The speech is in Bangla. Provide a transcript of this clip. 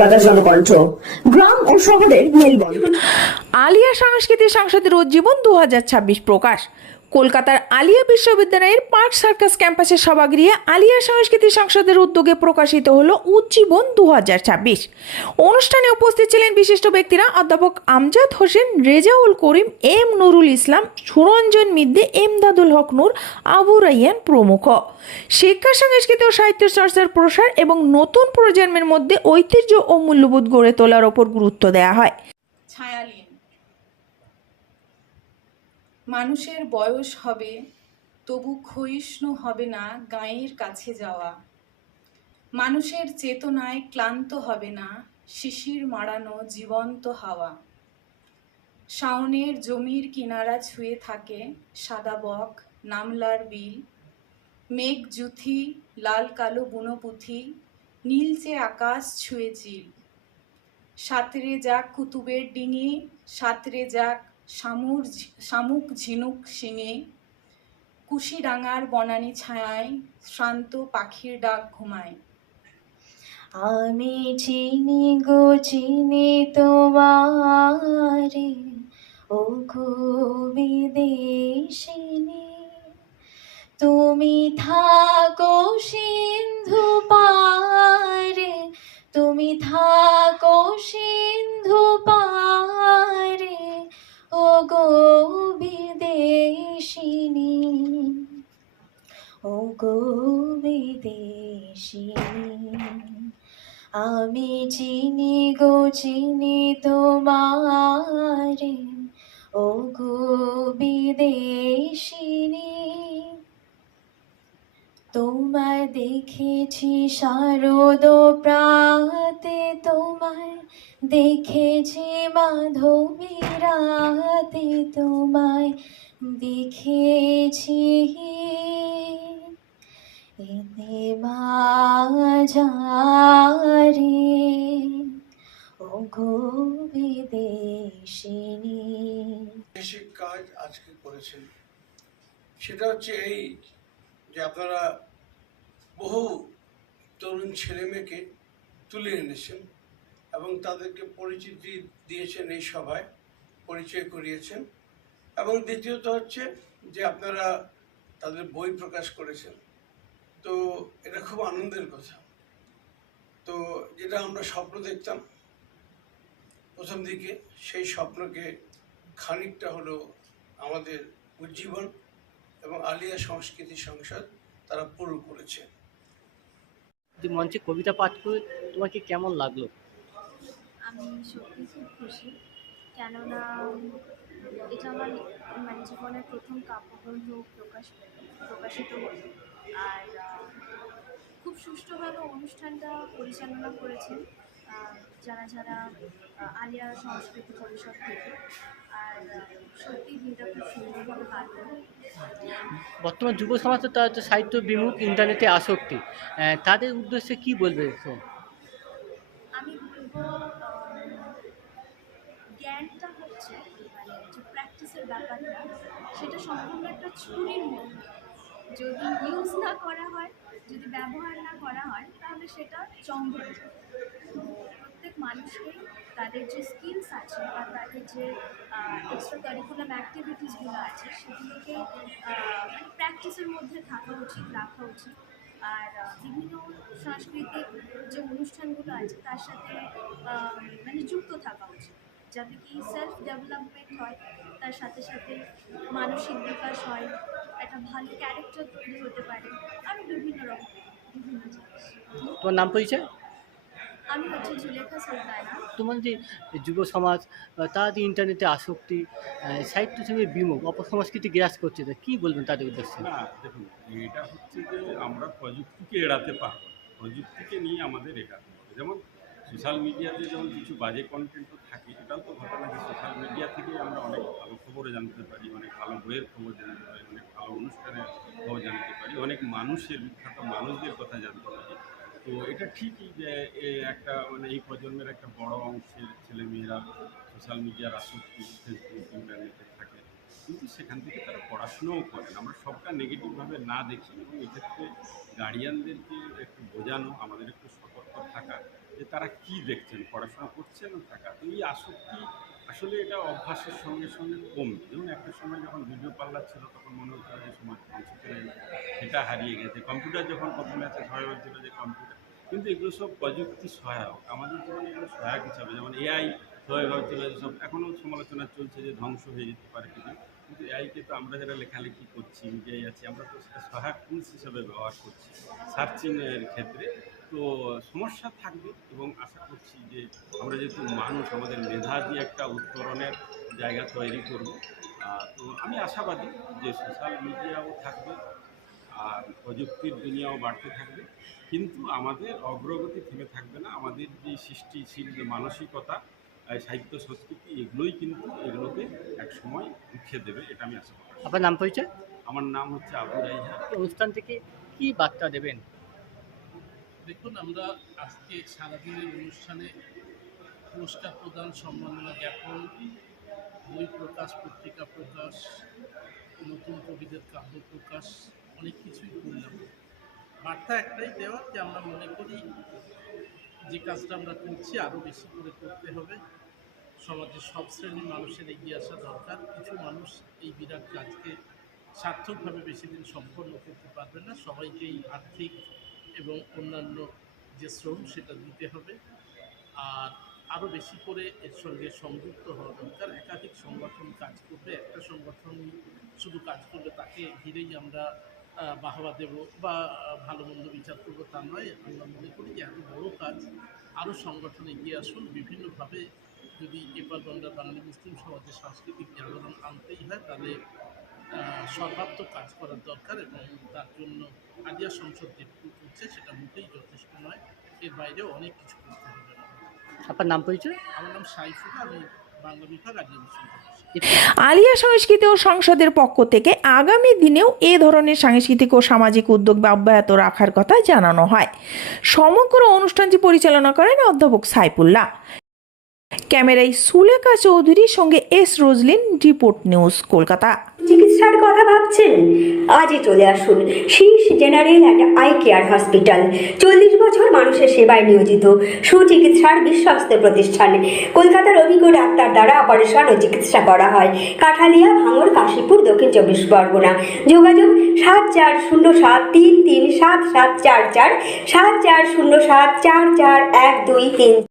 কলকাতার জনকণ্ঠ, গ্রাম ও শহরের মেলবন্ধন। আলিয়া সাংস্কৃতিক সংসদের উজ্জীবন 2026 প্রকাশ। কলকাতার আলিয়া বিশ্ববিদ্যালয়ের পার্ক সার্কাস ক্যাম্পাসের সভাগৃহে আলিয়া সাংস্কৃতিক সংসদের উদ্যোগে প্রকাশিত হলো উজ্জীবন 2026। অনুষ্ঠানে উপস্থিত ছিলেন বিশিষ্ট ব্যক্তিরা অধ্যাপক আমজাদ হোসেন, রেজাউল করিম, এম নুরুল ইসলাম, সুরঞ্জন মিদ্দে, এমদাদুল হক নূর, আবু রাইয়ান প্রমুখ। শিক্ষা, সংস্কৃতি ও সাহিত্য চর্চার প্রসার এবং নতুন প্রজন্মের মধ্যে ঐতিহ্য ও মূল্যবোধ গড়ে তোলার ওপর গুরুত্ব দেওয়া হয়। ছায়ালীন মানুষের বয়স হবে, তবু ক্ষয়িষ্ণু হবে না গাঁয়ের কাছে যাওয়া। মানুষের চেতনায় ক্লান্ত হবে না শিশির মাড়ানো জীবন্ত হাওয়া। শাওনের জমির কিনারা ছুঁয়ে থাকে সাদা বক, নামলার বিল, মেঘ জুথি, লাল কালো বুনো পুঁথি, নীলচে আকাশ ছুঁয়ে চিল। সাঁতরে যাক কুতুবের ডিঙে, সাঁতরে যাক শামুক ঝিনুক শিঙে, কুশিডাঙ্গার বনানী ছায়ায় শ্রান্ত পাখির ডাক ঘুমায়। আমি চিনি গো চিনি তোমারে, ও গো বিদেশিনী। তুমি থাকো সিন্ধু পারে, তুমি থাকো সিন্ধু পারে, ও গো বিদেশিনী, ও গো বিদেশিনী। আমি চিনি গো চিনি তোমারে, ও গো বিদেশিনী। তোমায় দেখেছি শারদ প্রাতে, তোমায় দেখেছি মাধবী রাতে, তোমায় দেখেছি এতে মাঝারে, ও গো বিদেশিনী। বেশি কাজ আজকে করেছেন সেটা হচ্ছে এই যে আপনারা বহু তরুণ ছেলে মেয়েকে তুলে এনেছেন এবং তাদেরকে পরিচিতি দিয়েছেন, এই সভায় পরিচয় করিয়েছেন। এবং দ্বিতীয়ত হচ্ছে যে আপনারা তাদের বই প্রকাশ করেছেন। তো এটা খুব আনন্দের কথা। তো যেটা আমরা স্বপ্ন দেখতাম প্রথম দিকে, সেই স্বপ্নকে খানিকটা হলো আমাদের উজ্জীবন এবং আলিয়া সংস্কৃতি সংসদ তারা পূরণ করেছে। যে মঞ্চে কবিতা পাঠ করে তোমাকে কেমন লাগলো? আমি সত্যি খুব খুশি, কেননা এটা আমার জীবনের প্রথম কাব্যগ্রন্থ প্রকাশিত হলো। আর খুব সুষ্ঠুভাবে অনুষ্ঠানটা পরিচালনা করেছেন যারা যারা আলিয়া সংস্কৃতি পরিষদ থেকে। আর সত্যি দিনটা খুব সুন্দরভাবে পার হলো। বর্তমান যুব সমাজে তার সাহিত্য বিমুখ, ইন্টারনেটে আসক্তি, তাদের উদ্দেশ্যে কি বলবে? আমি বলবো জ্ঞানটা হচ্ছে যে প্র্যাকটিসের ব্যাপারটা, সেটা সম্পূর্ণ একটা ছুরির মতো। যদি ইউজ না করা হয়, যদি ব্যবহার না করা হয়, তাহলে সেটা জং ধরে যায়। প্রত্যেক মানুষকেই তাদের যে স্কিলস আছে বা তাদের যে এক্সট্রা কারিকুলাম অ্যাক্টিভিটিসগুলো আছে সেগুলোকে প্র্যাকটিসের মধ্যে থাকা উচিত, রাখা উচিত। আর বিভিন্ন সাংস্কৃতিক যে অনুষ্ঠানগুলো আছে তার সাথে যুক্ত থাকা উচিত, যাতে কি সেলফ ডেভেলপমেন্ট হয়, তার সাথে সাথে মানসিক বিকাশ হয়, একটা ভালো ক্যারেক্টার তৈরি হতে পারে, আরও বিভিন্ন রকম বিভিন্ন জিনিস। তোমার নাম পরিচয়? আমি হচ্ছে জুলেখা সুলতানা। তোমার যে যুব সমাজ তারা যে ইন্টারনেটে আসক্তি, সাহিত্য সঙ্গে বিমুখ, অপসংস্কৃতি গ্রাস করছে, তা কী বলবেন তাদের উদ্দেশ্যে? না দেখুন, এটা হচ্ছে যে আমরা প্রযুক্তিকে এড়াতে পারবো, প্রযুক্তিকে নিয়ে আমাদের এড়াতে হবে। যেমন সোশ্যাল মিডিয়াতে যেমন কিছু বাজে কন্টেন্টও থাকে, এটাও তো ঘটনা যে সোশ্যাল মিডিয়া থেকে আমরা অনেক ভালো খবর জানতে পারি, অনেক ভালো বইয়ের খবর জানতে পারি, অনেক ভালো অনুষ্ঠানের খবর জানতে পারি, অনেক মানুষের, বিখ্যাত মানুষদের কথা জানতে পারি। তো এটা ঠিকই যে একটা এই প্রজন্মের একটা বড় অংশের ছেলেমেয়েরা সোশ্যাল মিডিয়ার আসক্তি, ফেসবুক, ইন্টারনেটে থাকে, কিন্তু সেখান থেকে তারা পড়াশুনোও করেন। আমরা সবটা নেগেটিভভাবে না দেখি এবং এক্ষেত্রে গার্ডিয়ানদেরকে একটু বোঝানো, আমাদের একটু সতর্ক থাকা যে তারা কি দেখছেন, পড়াশোনা করছে না থাকা। তো এই আসক্তি আসলে এটা অভ্যাসের সঙ্গে সঙ্গে কমবে। যেমন একটা সময় যখন ভিডিও পার্লার ছিল তখন মনে হচ্ছিল যে সময় সেটা হারিয়ে গেছে। কম্পিউটার যখন প্রথমে আছে সবাই বলছিল যে কম্পিউটার, কিন্তু এগুলো সব প্রযুক্তি সহায়ক, আমাদের জীবনে এগুলো সহায়ক হিসাবে। যেমন এআই সবাই ভাবছিল যে সব, এখনও সমালোচনা চলছে যে ধ্বংস হয়ে যেতে পারে কিছু, কিন্তু এআইকে তো আমরা যারা লেখালেখি করছি, মিডিয়ায় আছি, আমরা তো সেটা সহায়ক টুলস হিসাবে ব্যবহার করছি সার্চিংয়ের ক্ষেত্রে। তো সমস্যা থাকবে এবং আশা করছি যে আমরা যেহেতু মানুষ, আমাদের মেধা দিয়ে একটা উত্তরণের জায়গা তৈরি করব। তো আমি আশাবাদী যে সোশ্যাল মিডিয়াও থাকবে আর প্রযুক্তির দুনিয়াও বাড়তে থাকবে, কিন্তু আমাদের অগ্রগতি থেমে থাকবে না। আমাদের যে সৃষ্টিশীল যে মানসিকতা, সাহিত্য, সংস্কৃতি, এগুলোই কিন্তু এগুলোকে এক সময় রুখে দেবে, এটা আমি আশা করি। আপনার নাম পরিচয়? আমার নাম হচ্ছে আবু রাইহা। অনুষ্ঠান থেকে কি বার্তা দেবেন? দেখুন, আমরা আজকে সারাদিনের অনুষ্ঠানে পুরস্কার প্রদান, সম্মাননা জ্ঞাপন, বই প্রকাশ, পত্রিকা প্রকাশ, নতুন কবিদের কাব্য প্রকাশ, অনেক কিছুই করলাম। বার্তা একটাই দেওয়ার যে আমরা মনে করি যে কাজটা আমরা করছি আরও বেশি করে করতে হবে। সমাজের সব শ্রেণীর মানুষের এগিয়ে আসা দরকার। কিছু মানুষ এই বিরাট কাজকে সার্থকভাবে বেশি দিন সম্পন্ন করতে পারবে না, সবাইকেই আর্থিক এবং অন্যান্য যে শ্রম সেটা দিতে হবে। আর আরও বেশি করে এর সঙ্গে সংযুক্ত হওয়া দরকার। একাধিক সংগঠন কাজ করবে, একটা সংগঠন শুধু কাজ করবে তাকে ঘিরেই আমরা বাহবা দেব বা ভালো মন্দ বিচার করবো তা নয়। আমরা মনে করি যে এত বড় কাজ আরও সংগঠন এগিয়ে আসুন। বিভিন্নভাবে যদি এবার বাংলার বাঙালি মুসলিম সমাজের সাংস্কৃতিক জাগরণ আনতেই হয়, তাহলে সর্বাত্মক কাজ করার দরকার এবং তার জন্য আলিয়া সংসদ যেটুকু করছে সেটা মোটেই যথেষ্ট নয়, এর বাইরেও অনেক কিছু করতে হবে। আপনার নাম পরিচয়? আমার নাম সাইফুল, আমি বাংলা বিভাগ আলিয়া বিশ্ববিদ্যালয়। আলিয়া সংস্কৃতি ও সংসদের পক্ষ থেকে আগামী দিনেও এ ধরনের সাংস্কৃতিক ও সামাজিক উদ্যোগ অব্যাহত রাখার কথা জানানো হয়। সমগ্র অনুষ্ঠানটি পরিচালনা করেন অধ্যাপক সাইফুল্লাহ। ক্যামেরায় সুলেখা চৌধুরীর সঙ্গে এস রোজলিন, রিপোর্ট নিউজ, কলকাতা। চিকিৎসার কথা ভাবছেন? আজই চলে আসুন শীর্ষ general and eye care hospital. 40 বছর মানুষের সেবায় নিয়োজিত সুচিকিৎসার বিশ্বস্ত প্রতিষ্ঠান। কলকাতার অভিজ্ঞ ডাক্তার দ্বারা অপারেশন ও চিকিৎসা করা হয়। কাঠালিয়া, ভাঙড়, কাশীপুর, দক্ষিণ 24 পরগনা। যোগাযোগ 7407337744, 7407441233।